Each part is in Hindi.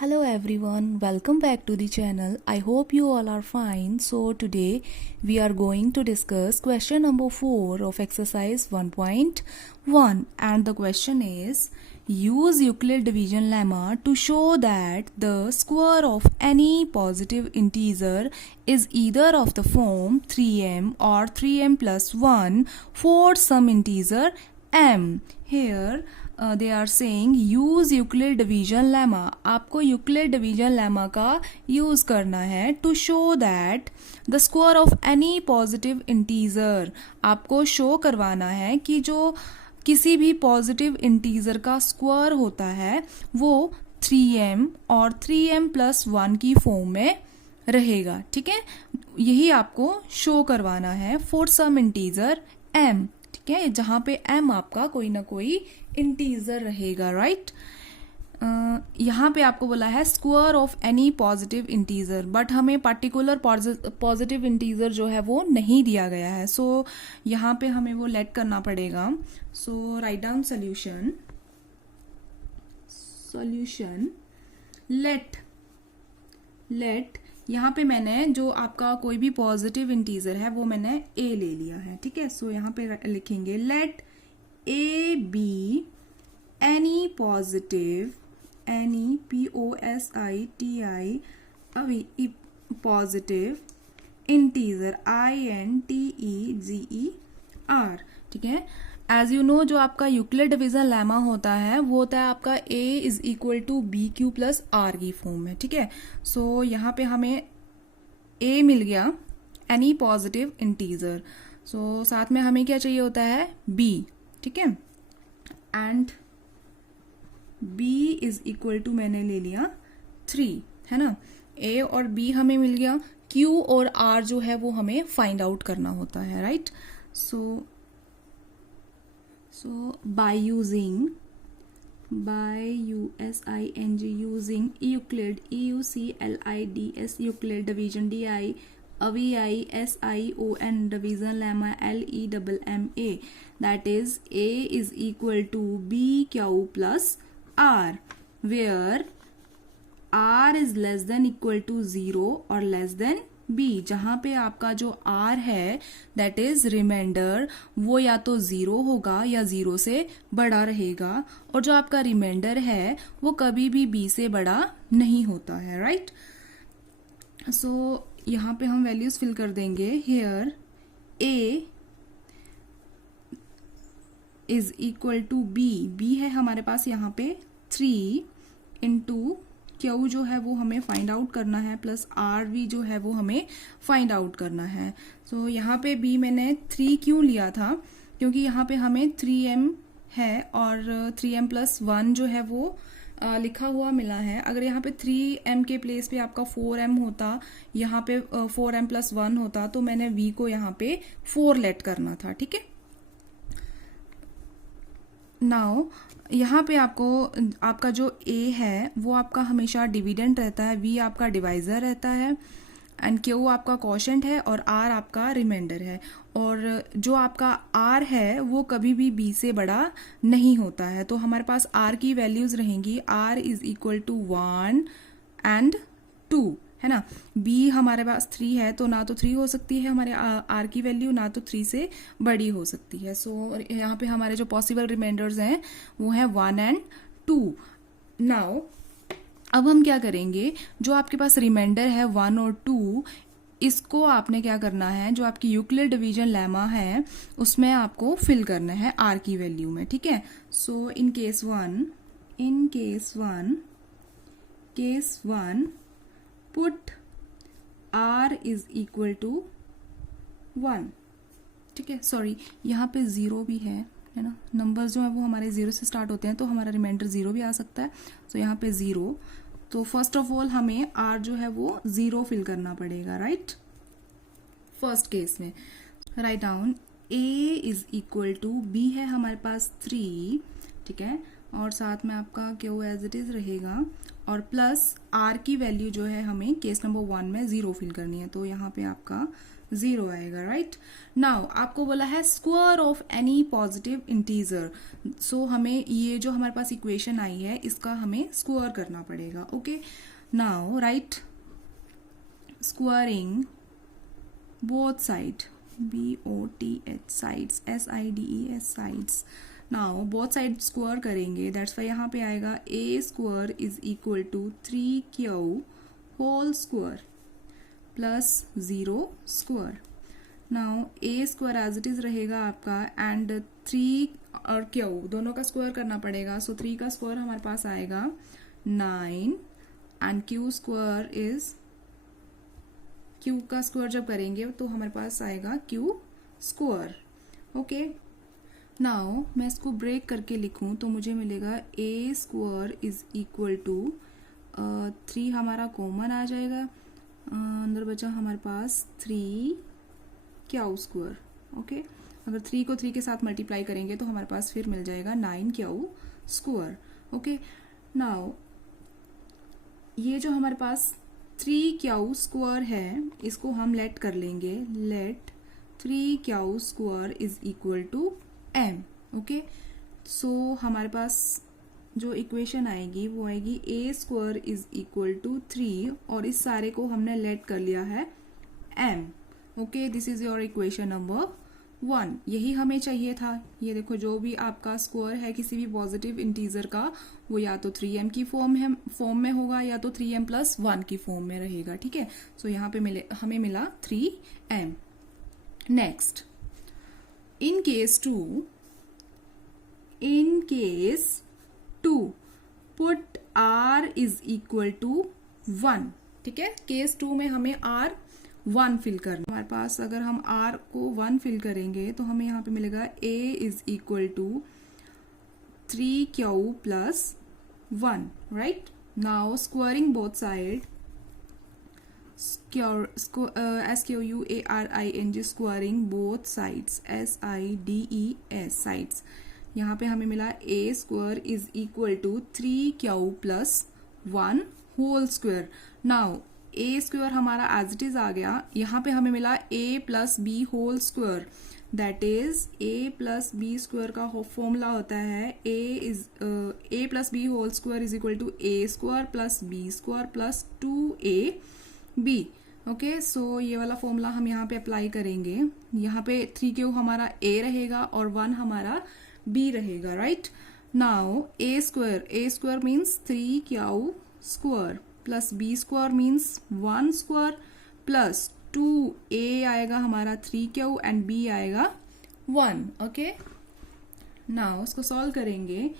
Hello everyone, welcome back to the channel. I hope you all are fine. So today we are going to discuss question number 4 of exercise 1.1 and the question is use Euclid division lemma to show that the square of any positive integer is either of the form 3m or 3m plus 1 for some integer m. Here they are saying use Euclid division lemma. आपको Euclid division lemma का use करना है to show that the square of any positive integer. आपको show करवाना है कि जो किसी भी पॉजिटिव इंटीजर का स्क्वायर होता है वो 3m और 3m प्लस 1 की फॉर्म में रहेगा. ठीक है, यही आपको शो करवाना है फॉर सम इंटीजर m. ठीक है, जहां पे m आपका कोई ना कोई इंटीजर रहेगा. राइट, यहाँ पे आपको बोला है square of any positive integer, but हमें पर्टिकुलर पॉजिटिव इंटीजर जो है वो नहीं दिया गया है. सो यहाँ पे हमें वो लेट करना पड़ेगा. सो राइट डाउन सोल्यूशन लेट यहाँ पे मैंने जो आपका कोई भी पॉजिटिव इंटीजर है वो मैंने a ले लिया है. ठीक है, सो यहाँ पे लिखेंगे let a B any positive, any positive integer INTEGER. ठीक है, एज यू नो जो आपका यूक्लिड डिवीजन लेमा होता है वो होता है आपका a is equal to B Q plus R की फॉर्म में. ठीक है, सो यहाँ पे हमें a मिल गया एनी पॉजिटिव इंटीजर. सो साथ में हमें क्या चाहिए होता है b. ठीक है, and b is equal to मैंने ले लिया 3, है ना. a और b हमें मिल गया, q और r जो है वो हमें फाइंड आउट करना होता है. Right, so by using Euclid Euclid division DIVISION division lemma LEMMA, that is a is equal to bq plus r, where r is less than equal to 0 or less than b. जहां पे आपका जो r है दैट इज रिमाइंडर वो या तो 0 होगा या 0 से बड़ा रहेगा, और जो आपका रिमाइंडर है वो कभी भी b से बड़ा नहीं होता है. राइट, सो यहाँ पे हम वैल्यूज फिल कर देंगे. Here a is equal to b है हमारे पास यहाँ पे 3 इंटू क्यू जो है वो हमें फाइंड आउट करना है, प्लस आर भी जो है वो हमें फाइंड आउट करना है. सो यहाँ पे बी मैंने 3 क्यों लिया था, क्योंकि यहाँ पे हमें 3m है और 3m प्लस 1 जो है वो लिखा हुआ मिला है. अगर यहाँ पे 3m के प्लेस पे आपका 4m होता, यहाँ पे 4m प्लस 1 होता, तो मैंने v को यहाँ पे 4 लेट करना था. ठीक है, नाउ यहाँ पे आपको आपका जो a है वो आपका हमेशा डिविडेंड रहता है, v आपका डिवाइजर रहता है, एंड q आपका क्वोशंट है और r आपका रिमाइंडर है. और जो आपका r है वो कभी भी b से बड़ा नहीं होता है. तो हमारे पास r की वैल्यूज रहेंगी r is equal to 1 and 2, है ना. b हमारे पास 3 है तो ना तो 3 हो सकती है हमारे r की वैल्यू, ना तो 3 से बड़ी हो सकती है. सो यहाँ पे हमारे जो पॉसिबल रिमाइंडर्स हैं वो हैं 1 एंड 2. नाउ अब हम क्या करेंगे, जो आपके पास रिमाइंडर है 1 और 2, इसको आपने क्या करना है, जो आपकी यूक्लिड डिवीजन लेमा है उसमें आपको फिल करना है r की वैल्यू में. ठीक है, so in case one put r is equal to 1. ठीक है, सॉरी यहाँ पे 0 भी है ना. नंबर्स जो है वो हमारे 0 से स्टार्ट होते हैं तो हमारा रिमाइंडर 0 भी आ सकता है. सो यहाँ पे 0, तो फर्स्ट ऑफ ऑल हमें r जो है वो 0 फिल करना पड़ेगा. राइट, फर्स्ट केस में right down a is equal to b है हमारे पास 3. ठीक है, और साथ में आपका q एज इट इज रहेगा, और प्लस r की वैल्यू जो है हमें केस नंबर 1 में 0 फिल करनी है. तो यहाँ पे आपका 0 आएगा, राइट। नाउ आपको बोला है square of any positive integer, so हमें ये जो हमारे पास इक्वेशन आई है इसका हमें स्क्वायर करना पड़ेगा। Okay, now right squaring both side, BOTH sides, SIDES sides. Now both side square करेंगे, दैट्स वाई यहाँ पे आएगा A square is equal to 3Q whole square plus 0 square. Now A square as it is रहेगा आपका, एंड 3 और Q दोनों का स्क्वायर करना पड़ेगा, सो 3 का स्क्वायर हमारे पास आएगा 9 and Q square is, Q का स्क्वायर जब करेंगे तो हमारे पास आएगा Q स्क्वायर। ओके, नाउ मैं इसको ब्रेक करके लिखूं तो मुझे मिलेगा A square is equal to 3 हमारा कॉमन आ जाएगा, अंदर बचा हमारे पास 3Q स्क्वायर। ओके, अगर 3 को 3 के साथ मल्टीप्लाई करेंगे तो हमारे पास फिर मिल जाएगा 9Q स्क्वायर। ओके, नाउ ये जो हमारे पास 3Q स्क्वायर है इसको हम लेट कर लेंगे, let 3Q square is equal to M। Okay, so हमारे पास जो इक्वेशन आएगी वो आएगी A square is equal to 3, और इस सारे को हमने लेट कर लिया है M। Okay, this is your equation number 1, यही हमें चाहिए था। ये देखो जो भी आपका स्क्वायर है किसी भी पॉजिटिव इंटीजर का, वो या तो 3M की फॉर्म में होगा या तो 3M प्लस 1 की फॉर्म में रहेगा। ठीक है, सो यहाँ पे हमें मिला 3M। Next, in case 2 put R is equal to 1। ठीक है, केस 2 में हमें R 1 फिल करना। हमारे पास अगर हम R को 1 फिल करेंगे तो हमें यहाँ पे मिलेगा A is equal to 3Q plus 1, right? Now squaring both side, SQUARING squaring both sides, SIDES sides। यहाँ पे हमें मिला A square is equal to 3Q plus 1 whole square. Now A square हमारा एज इट इज आ गया, यहाँ पे हमें मिला A plus B whole square, that is A plus B square का फॉर्मूला होता है A plus B whole square is equal to A square plus B square plus 2AB। Okay, so ये वाला फॉर्मूला हम यहाँ पे अप्लाई करेंगे। यहाँ पे 3Q हमारा A रहेगा और 1 हमारा B रहेगा, right. Now A square means 3Q square plus B square means 1 square plus 2A आएगा हमारा 3Q एंड B आएगा 1। ओके, नाउ इसको सॉल्व करेंगे।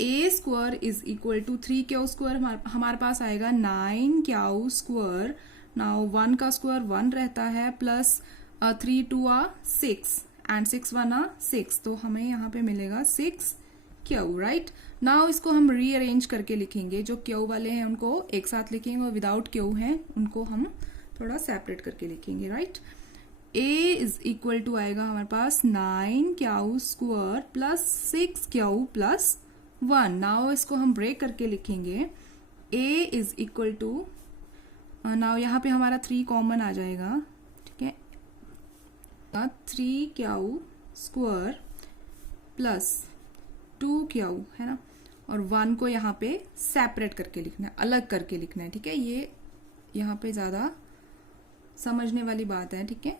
A square is equal to 3Q square हमारे पास आएगा 9Q स्क्वायर। नाउ 1 का स्क्वायर 1 रहता है, प्लस 3 2 6 एंड 6 1 6, तो हमें यहाँ पे मिलेगा 6Q, राइट। नाउ इसको हम रीअरेंज करके लिखेंगे, जो Q वाले हैं उनको एक साथ लिखेंगे और विदाउट Q हैं उनको हम थोड़ा सेपरेट करके लिखेंगे, right. A is equal to आएगा हमारे पास 9Q square plus 6Q plus 1। Now इसको हम ब्रेक करके लिखेंगे। A is equal to, now यहाँ पे हमारा 3 कॉमन आ जाएगा, ठीक है, 3Q स्क्वायर प्लस 2Q है ना, और 1 को यहाँ पे सेपरेट करके लिखना है, अलग करके लिखना है। ठीक है, ये यहाँ पे ज्यादा समझने वाली बात है। ठीक है,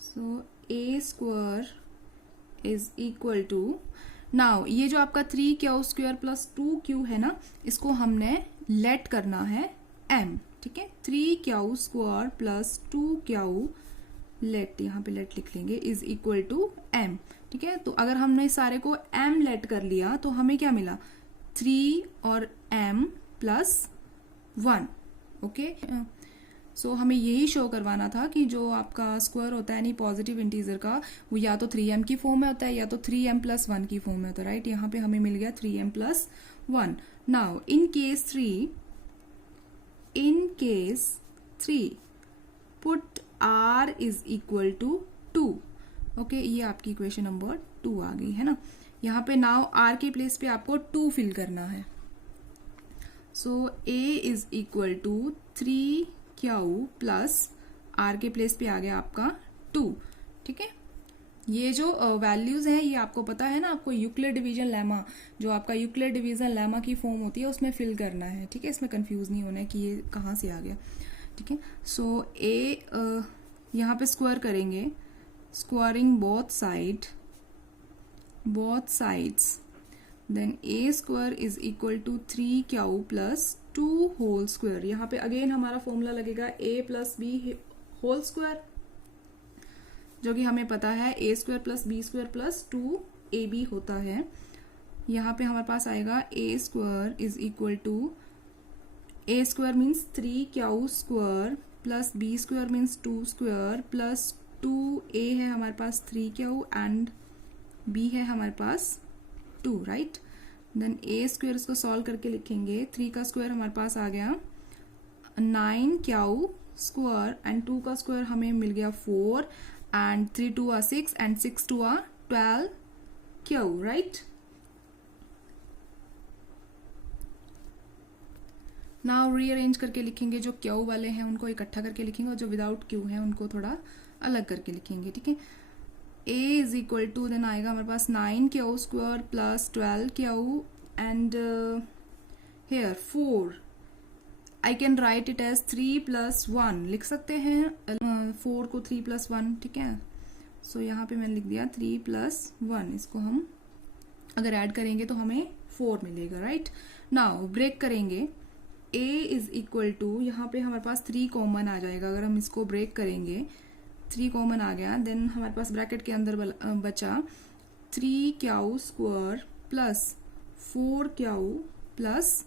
so A square is equal to, now ये जो आपका 3Q स्क्वायर प्लस 2Q है ना, इसको हमने लेट करना है M। ठीक है, 3Q square plus 2Q late, यहाँ पे लेट लिख लेंगे, इज इक्वल टू M। ठीक है, तो अगर हमने सारे को M लेट कर लिया तो हमें क्या मिला, 3 और M प्लस 1। ओके, सो हमें यही शो करवाना था कि जो आपका स्क्वायर होता है यानी पॉजिटिव इंटीजर का, वो या तो 3M की फॉर्म में होता है या तो 3M प्लस 1 की फॉर्म में होता है, राइट। यहाँ पे हमें मिल गया 3M plus 1। Now in case 3 put R is equal to 2। ओके, ये आपकी इक्वेशन नंबर 2 आ गई है ना। यहाँ पे नाउ R की प्लेस पे आपको 2 फिल करना है। So A is equal to 3Q plus R के प्लेस पे आ गया आपका 2। ठीक है, ये जो वैल्यूज हैं ये आपको पता है ना, आपको यूक्लिड डिवीजन लेमा, जो आपका यूक्लिड डिवीजन लेमा की फॉर्म होती है उसमें फिल करना है। ठीक है, इसमें कंफ्यूज नहीं होना है कि ये कहाँ से आ गया। ठीक है, सो ए यहाँ पे स्क्वायर करेंगे, squaring both sides, then A square is equal to 3Q plus 2 whole square. यहाँ पे अगेन हमारा फॉर्मूला लगेगा a plus B whole square, जो कि हमें पता है a square plus B square plus 2ab होता है। यहाँ पे हमारे पास आएगा a square is equal to, a square means 3Q square plus b square means 2 square plus 2a है हमारे पास 3Q एंड b है हमारे पास 2, राइट। देन a स्क्वायर इसको सॉल्व करके लिखेंगे, 3 का स्क्वायर हमारे पास आ गया 9Q स्क्वायर एंड 2 का स्क्वायर हमें मिल गया 4 and 3 2 are 6 and 6 2 are 12Q, right. Now rearrange करके लिखेंगे, जो Q वाले हैं उनको इकट्ठा करके लिखेंगे और जो विदाउट Q है उनको थोड़ा अलग करके लिखेंगे। ठीक है, a is equal to then आएगा हमारे पास 9Q square plus 12Q and here 4, I can write it as 3 plus 1 लिख सकते हैं 4 को 3 प्लस 1। ठीक है, सो यहाँ पे मैंने लिख दिया 3 प्लस 1, इसको हम अगर ऐड करेंगे तो हमें 4 मिलेगा, राइट। नाउ ब्रेक करेंगे, a इज इक्वल टू, यहाँ पे हमारे पास 3 कॉमन आ जाएगा, अगर हम इसको ब्रेक करेंगे 3 कॉमन आ गया, देन हमारे पास ब्रैकेट के अंदर बचा 3Q square plus 4Q plus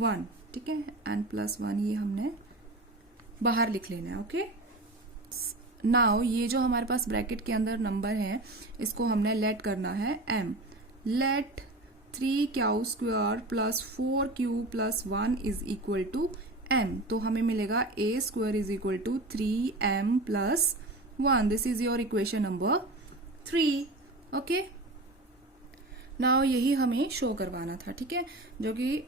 1। ठीक है, एंड प्लस 1 ये हमने बाहर लिख लेना है। ओके, नाउ ये जो हमारे पास ब्रैकेट के अंदर नंबर है इसको हमने लेट करना है m, let 3Q square plus 4Q plus 1 is equal to m, तो हमें मिलेगा a square is equal to 3m plus 1। This is your equation number 3। Okay, now यही हमें शो करवाना था। ठीक है, जो कि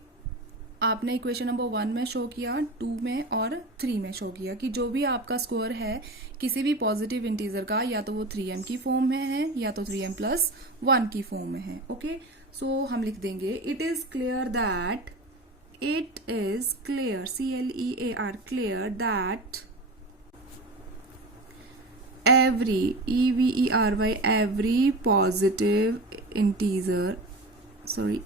आपने इक्वेशन नंबर 1 में शो किया, 2 में और 3 में शो किया कि जो भी आपका स्क्वायर है किसी भी पॉजिटिव इंटीजर का, या तो वो 3m की फॉर्म में है या तो 3m प्लस 1 की फॉर्म में है। ओके, सो हम लिख देंगे it is clear that, it is clear, CLEAR, clear that every, EVERY, every positive integer, sorry,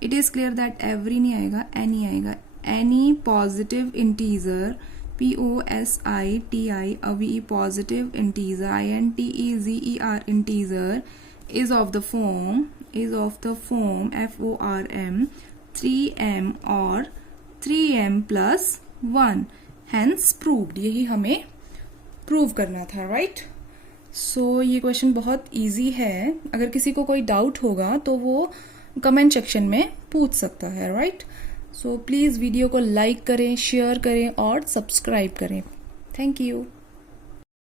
it is clear that every नहीं आएगा, any आएगा, any positive integer, POSITI, a positive integer, INTEZER integer is of the form FORM 3m और 3m प्लस 1, hence proved, यही हमें प्रूव करना था, राइट। सो ये क्वेश्चन बहुत इजी है, अगर किसी को कोई डाउट होगा तो वो कमेंट सेक्शन में पूछ सकता है, राइट। सो प्लीज़ वीडियो को लाइक करें, शेयर करें और सब्सक्राइब करें। Thank you.